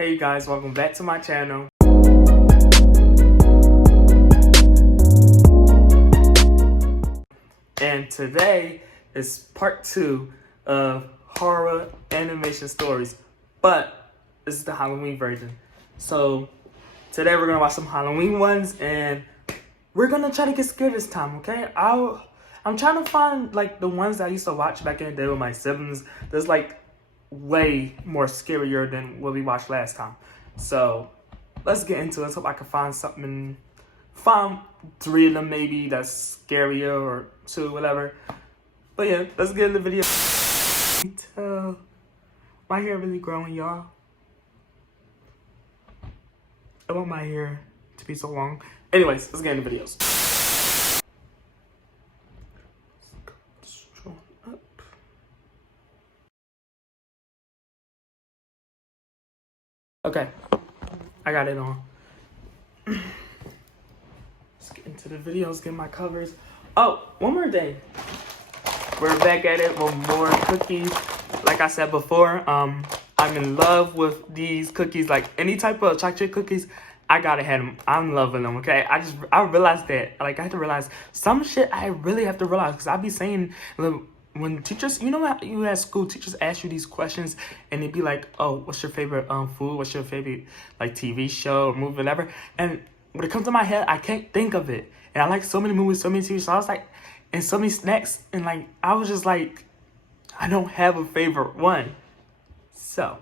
Hey guys, welcome back to my channel. And today is part 2 of horror animation stories, but this is the Halloween version. So today we're gonna watch some Halloween ones, and we're gonna try to get scared this time, okay? I'm trying to find like the ones that I used to watch back in the day with my siblings. There's like way more scarier than what we watched last time. So let's get into it. Let's hope I can find something. Find 3 of them maybe that's scarier, or 2, whatever. But yeah, let's get in the video. My hair really growing, y'all. I want my hair to be so long. Anyways, let's get in the videos. Okay, I got it on. Let's get into the video. Let's get my covers. Oh, one more thing. We're back at it with more cookies. Like I said before, I'm in love with these cookies. Like any type of chocolate cookies, I gotta have them. I'm loving them, okay? I realized that. Like I had to realize some shit I really have to realize, because I be saying, when teachers, you know how you at school, teachers ask you these questions and they'd be like, oh, what's your favorite food? What's your favorite like TV show or movie, whatever? And when it comes to my head, I can't think of it. And I like so many movies, so many TV shows. So I was like, and so many snacks, and like I was just like, I don't have a favorite one. So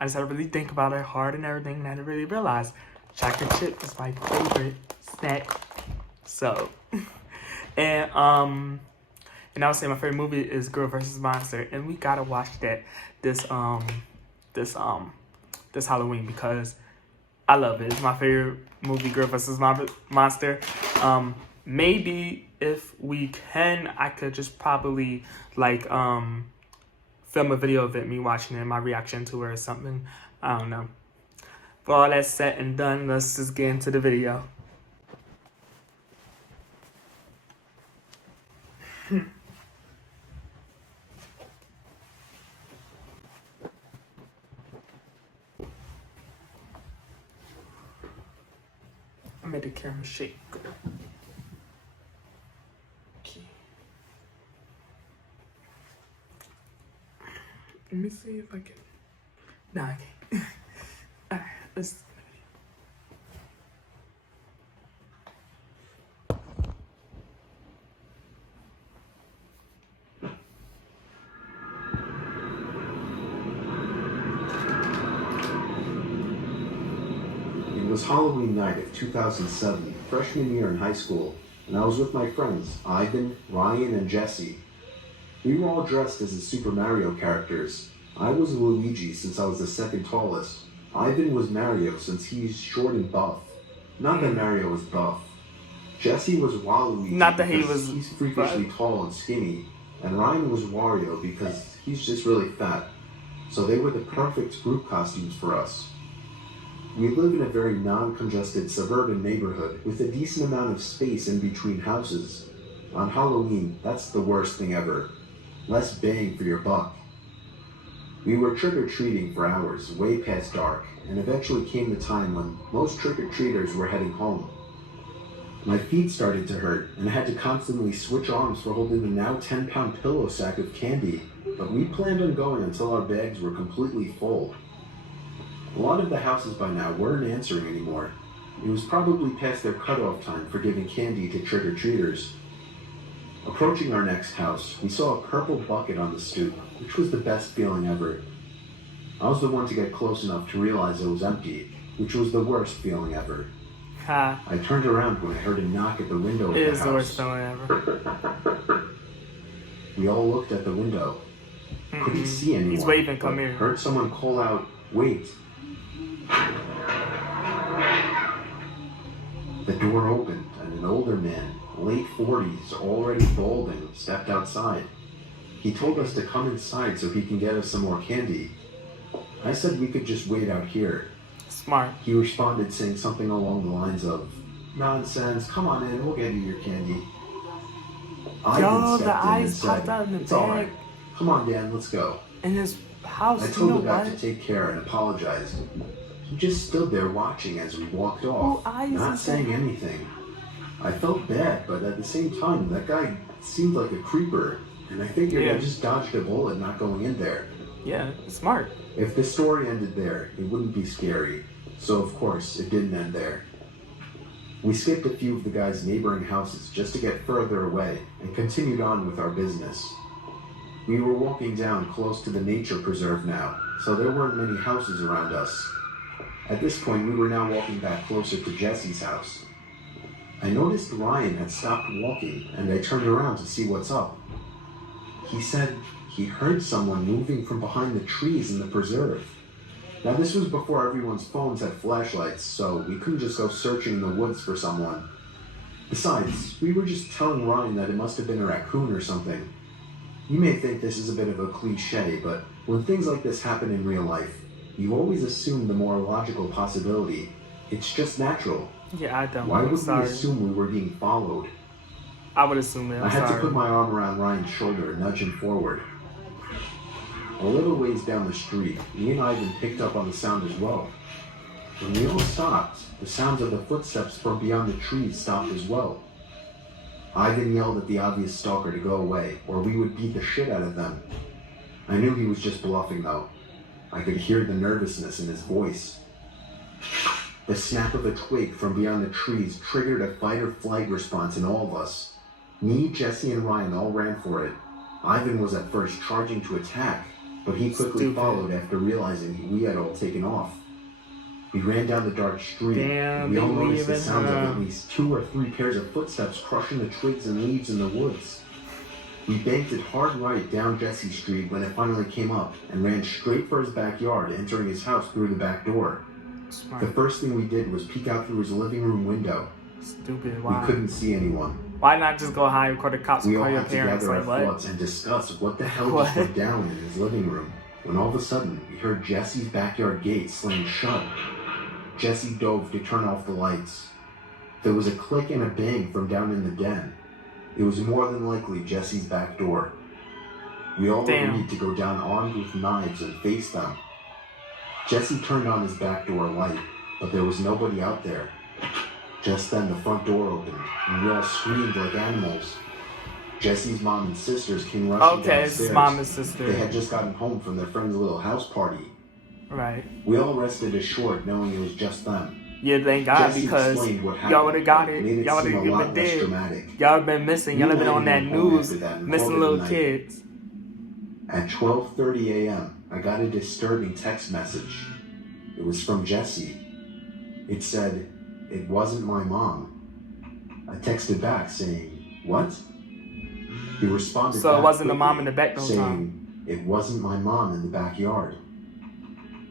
I just had to really think about it hard and everything, and I had to really realize chocolate chip is my favorite snack. So and I would say my favorite movie is Girl vs. Monster, and we gotta watch that this Halloween, because I love it. It's my favorite movie, Girl vs. Monster. Maybe if we can, I could just probably like film a video of it, me watching it, my reaction to it or something. I don't know. But all that's set and done, let's just get into the video. I made the camera shake. Okay. Let me see if I can. Nah, I can't. Alright, let's. It was Halloween night of 2007, freshman year in high school, and I was with my friends, Ivan, Ryan, and Jesse. We were all dressed as the Super Mario characters. I was Luigi since I was the second tallest. Ivan was Mario since he's short and buff. Not that Mario was buff. Jesse was Waluigi Not that he's freakishly tall and skinny. And Ryan was Wario because he's just really fat. So they were the perfect group costumes for us. We live in a very non-congested suburban neighborhood with a decent amount of space in between houses. On Halloween, that's the worst thing ever. Less bang for your buck. We were trick-or-treating for hours, way past dark, and eventually came the time when most trick-or-treaters were heading home. My feet started to hurt, and I had to constantly switch arms for holding the now 10-pound pillow sack of candy, but we planned on going until our bags were completely full. A lot of the houses by now weren't answering anymore. It was probably past their cutoff time for giving candy to trick-or-treaters. Approaching our next house, we saw a purple bucket on the stoop, which was the best feeling ever. I was the one to get close enough to realize it was empty, which was the worst feeling ever. I turned around when I heard a knock at the window of the house. It is the worst feeling ever. We all looked at the window. Couldn't see anyone. He's waving, come here. Heard someone call out, "Wait." The door opened, and an older man, late 40s, already balding, stepped outside. He told us to come inside so he can get us some more candy. I said we could just wait out here. Smart. He responded saying something along the lines of, "Nonsense, come on in, we'll get you your candy." Yo, the eyes popped out in the "It's bag. alright. Come on, Dan, let's go." And his house. I You told know the guy to what? take care and apologized. He just stood there watching as we walked off, eyes not is saying that? anything. I felt bad, but at the same time, that guy seemed like a creeper, and I figured I Yeah. just dodged a bullet not going in there. Yeah, smart. If the story ended there, it wouldn't be scary, so of course, it didn't end there. We skipped a few of the guy's neighboring houses just to get further away and continued on with our business. We were walking down close to the nature preserve now, so there weren't many houses around us. At this point, we were now walking back closer to Jesse's house. I noticed Ryan had stopped walking, and I turned around to see what's up. He said he heard someone moving from behind the trees in the preserve. Now, this was before everyone's phones had flashlights, so we couldn't just go searching in the woods for someone. Besides, we were just telling Ryan that it must have been a raccoon or something. You may think this is a bit of a cliche, but when things like this happen in real life, you always assume the more logical possibility. It's just natural. Yeah, I don't. Why I'm would we sorry. assume we were being followed? I would assume it. I I'm had to sorry. put my arm around Ryan's shoulder and nudge him forward. A little ways down the street, me and Ivan picked up on the sound as well. When we all stopped, the sounds of the footsteps from beyond the trees stopped as well. Ivan yelled at the obvious stalker to go away, or we would beat the shit out of them. I knew he was just bluffing though. I could hear the nervousness in his voice. The snap of a twig from beyond the trees triggered a fight or flight response in all of us. Me, Jesse, and Ryan all ran for it. Ivan was at first charging to attack, but he quickly Stupid. followed after realizing we had all taken off. We ran down the dark street. Damn, and we all they noticed the leaving sound of her. at least 2 or 3 pairs of footsteps crushing the twigs and leaves in the woods. We banked it hard right down Jesse Street when it finally came up and ran straight for his backyard, entering his house through the back door. The Smart. first thing we did was peek out through his living room window. Stupid. We Why? couldn't see anyone. Why not just go hide and call the cops We and all call your had to parents? gather our Like, what? thoughts and discuss what the hell What? just went down in his living room, when all of a sudden we heard Jesse's backyard gate slam shut. Jesse dove to turn off the lights. There was a click and a bang from down in the den. It was more than likely Jesse's back door. We all Damn. agreed to go down armed with knives and face them. Jesse turned on his back door light, but there was nobody out there. Just then the front door opened, and we all screamed like animals. Jesse's mom and sisters came rushing Okay, it's downstairs. his mom and They sister. had just gotten home from their friend's little house party. Right. We all rested assured knowing it was just them. Yeah, thank God, Jesse because explained what happened, y'all would have got but it. made Y'all would seem a have lot been less dead. dramatic. Y'all been missing. Y'all have been on that We went home news, after that and missing called it a little night. kids. At 12:30 a.m., I got a disturbing text message. It was from Jesse. It said, "It wasn't my mom." I texted back saying, "What?" He responded So it back wasn't the quickly, mom in the back no saying, time. "It wasn't my mom in the backyard."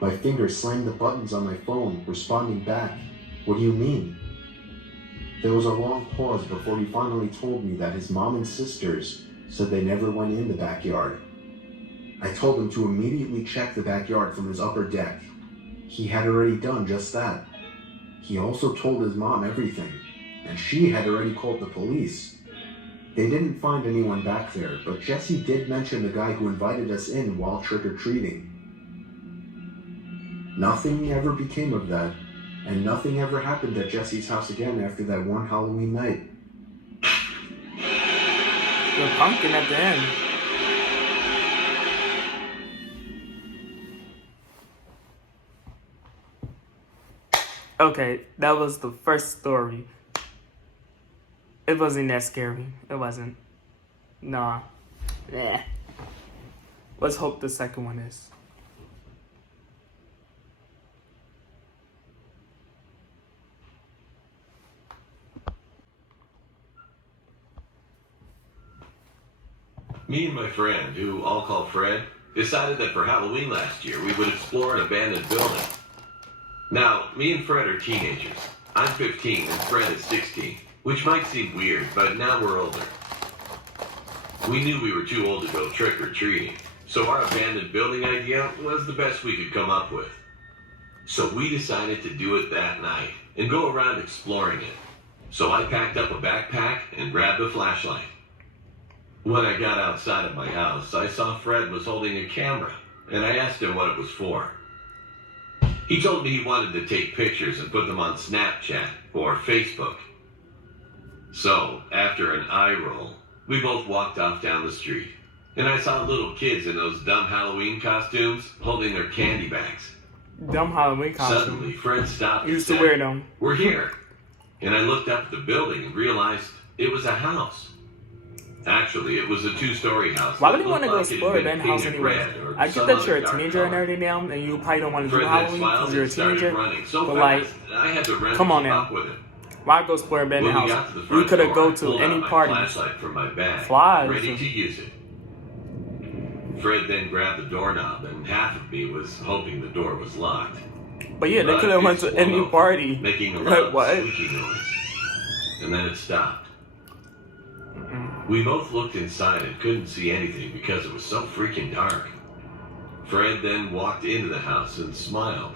My fingers slammed the buttons on my phone, responding back, "What do you mean?" There was a long pause before he finally told me that his mom and sisters said they never went in the backyard. I told him to immediately check the backyard from his upper deck. He had already done just that. He also told his mom everything, and she had already called the police. They didn't find anyone back there, but Jesse did mention the guy who invited us in while trick-or-treating. Nothing ever became of that, and nothing ever happened at Jesse's house again after that one Halloween night. The pumpkin at the end. Okay, that was the first story. It wasn't that scary. It wasn't. Nah. Yeah. Let's hope the second one is. Me and my friend, who I'll call Fred, decided that for Halloween last year we would explore an abandoned building. Now, me and Fred are teenagers. I'm 15 and Fred is 16, which might seem weird, but now we're older. We knew we were too old to go trick-or-treating, so our abandoned building idea was the best we could come up with. So we decided to do it that night and go around exploring it. So I packed up a backpack and grabbed a flashlight. When I got outside of my house, I saw Fred was holding a camera, and I asked him what it was for. He told me he wanted to take pictures and put them on Snapchat or Facebook. So, after an eye roll, we both walked off down the street, and I saw little kids in those dumb Halloween costumes holding their candy bags. Dumb Halloween Suddenly, costume. Fred stopped I and used to said, wear them. "We're here." And I looked up at the building and realized it was a house. Actually, it was a two-story house. Why that would you want to looked go like it explore had a been abandoned house painted anyway? red or I get some that you're a other dark teenager and color. everything now, and you probably don't want to do Fred then Halloween smiled because you're a and started teenager. running so But fast like, that I had to run come to on keep now. up with him. why go explore an abandoned When we house? got to the You front could have door, go I to pulled any out my parties. flashlight from my bag, Flies. ready to use it. Fred then grabbed the doorknob, and half of me was hoping the door was locked. But yeah, they But could have it went to swung any open, party. making a Like, loud what? squeaky noise. And then it stopped. Mm-mm. We both looked inside and couldn't see anything because it was so freaking dark. Fred then walked into the house and smiled.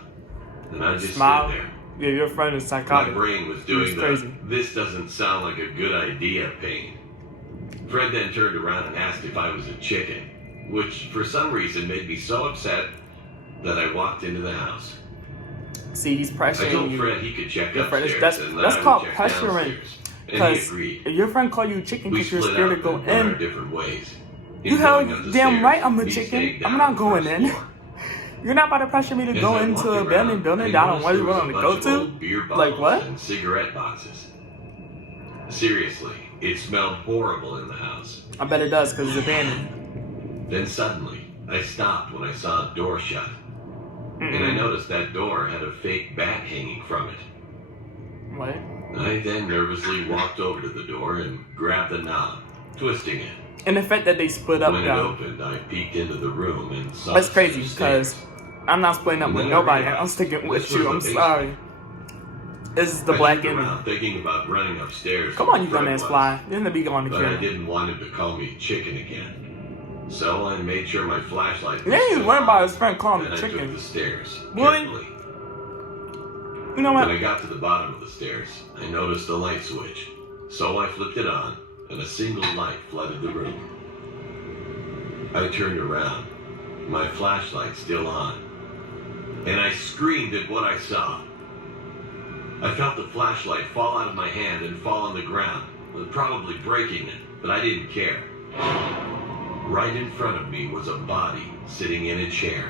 And I just Smile? stood there. Yeah, your friend is My psychotic. brain was He doing was the crazy. "this doesn't sound like a good idea" pain. Fred then turned around and asked if I was a chicken, which for some reason made me so upset that I walked into the house. See, he's I pressuring told you. Fred he could check Your friend is- upstairs that's- and that that's I would called check pressuring. downstairs. And he Because agreed. if your friend called you a chicken We because you're split scared up to go and went our in, different ways. you Him hell going up the damn stairs, right I'm a me chicken. staying I'm down not on the going first in. floor. You're not about to pressure me to As go I into walked a around, abandoned building I down on noticed what there you was want a to go bunch of to. old beer Like bottles what? and cigarette boxes. Seriously, it smelled horrible in the house. I bet it does because it's abandoned. Then suddenly, I stopped when I saw a door shut. And I Mm-mm. noticed that door had a fake bat hanging from it. What? I then nervously walked over to the door and grabbed the knob, twisting it. And the fact that they split up When it though. opened, I peeked into the room and saw That's a set crazy of because stairs. I'm not splitting up And with then I nobody. realized I'm sticking with this you. I'm was the sorry. This is the I black turned ending. around thinking about running upstairs. Come on, you Fred dumbass was, fly. You're gonna be going to But I camera. didn't want him to call me chicken again. So I made sure my flashlight was Yeah, he's still worried about on, his friend calling and him I took chicken. the stairs Really? carefully. You know When what? I got to the bottom of the stairs, I noticed a light switch. So I flipped it on, and a single light flooded the room. I turned around, my flashlight still on, and I screamed at what I saw. I felt the flashlight fall out of my hand and fall on the ground, probably breaking it, but I didn't care. Right in front of me was a body sitting in a chair,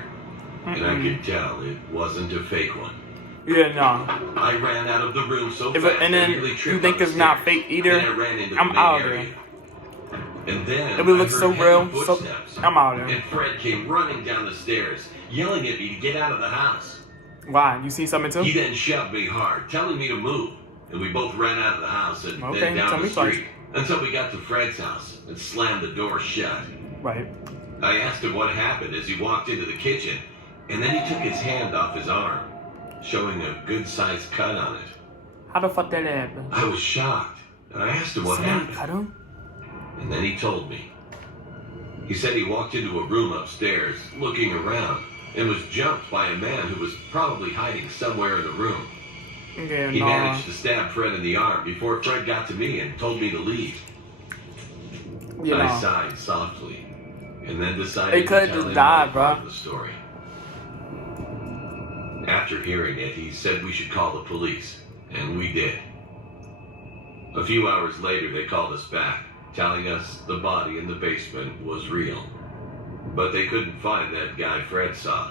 and I could tell it wasn't a fake one. Yeah, no. I ran out of the room so If fast it, and I then nearly you tripped think on the it's not stairs. fake either, And I ran into the I'm main out of area. there. And then If it looks I so heard real, heavy so footsteps, I'm out of there. and Fred came running down the stairs, yelling at me to get out of the house. Why? You see something He too? then shoved me hard, telling me to move, and we both ran out of the house and Okay, then tell down me the twice. street until we got to Fred's house and slammed the door shut. Right. I asked him what happened as he walked into the kitchen, and then he took his hand off his arm, showing a good-sized cut on it. How the fuck that happen? I was shocked, and I asked him what Somebody happened, cut him? and then he told me. He said he walked into a room upstairs, looking around, and was jumped by a man who was probably hiding somewhere in the room. Yeah, He no. managed to stab Fred in the arm before Fred got to me and told me to leave. You I know. sighed softly, and then decided They to could've tell just him died, my part bro. of the story. After hearing it, he said we should call the police, and we did. A few hours later, they called us back, telling us the body in the basement was real. But they couldn't find that guy Fred saw.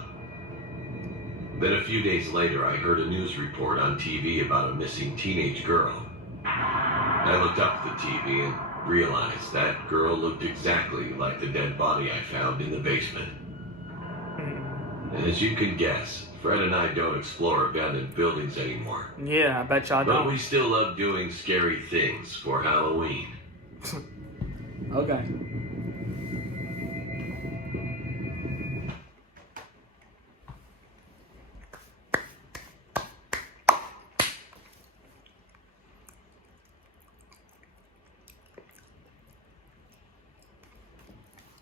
Then a few days later, I heard a news report on TV about a missing teenage girl. I looked up at the TV and realized that girl looked exactly like the dead body I found in the basement. And as you can guess, Fred and I don't explore abandoned buildings anymore. Yeah, I bet y'all But don't. we still love doing scary things for Halloween. Okay.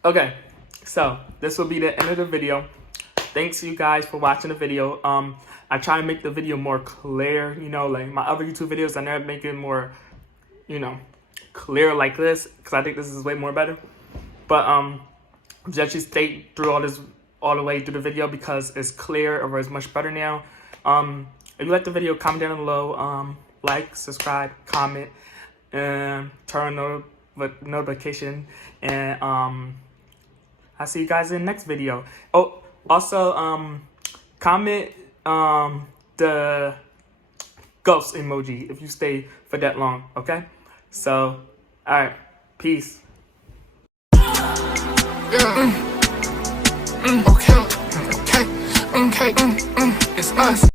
Okay, so this will be the end of the video. Thanks you guys for watching the video. I try to make the video more clear, you know, like my other YouTube videos, I never make it more, you know, clear like this, because I think this is way more better. But just stayed through all the way through the video because it's clear or it's much better now. If you like the video, comment down below. Like, subscribe, comment, and turn on the notification. And I'll see you guys in the next video. Oh, also, comment the ghost emoji if you stay for that long, okay? So, alright, peace. Okay, it's us.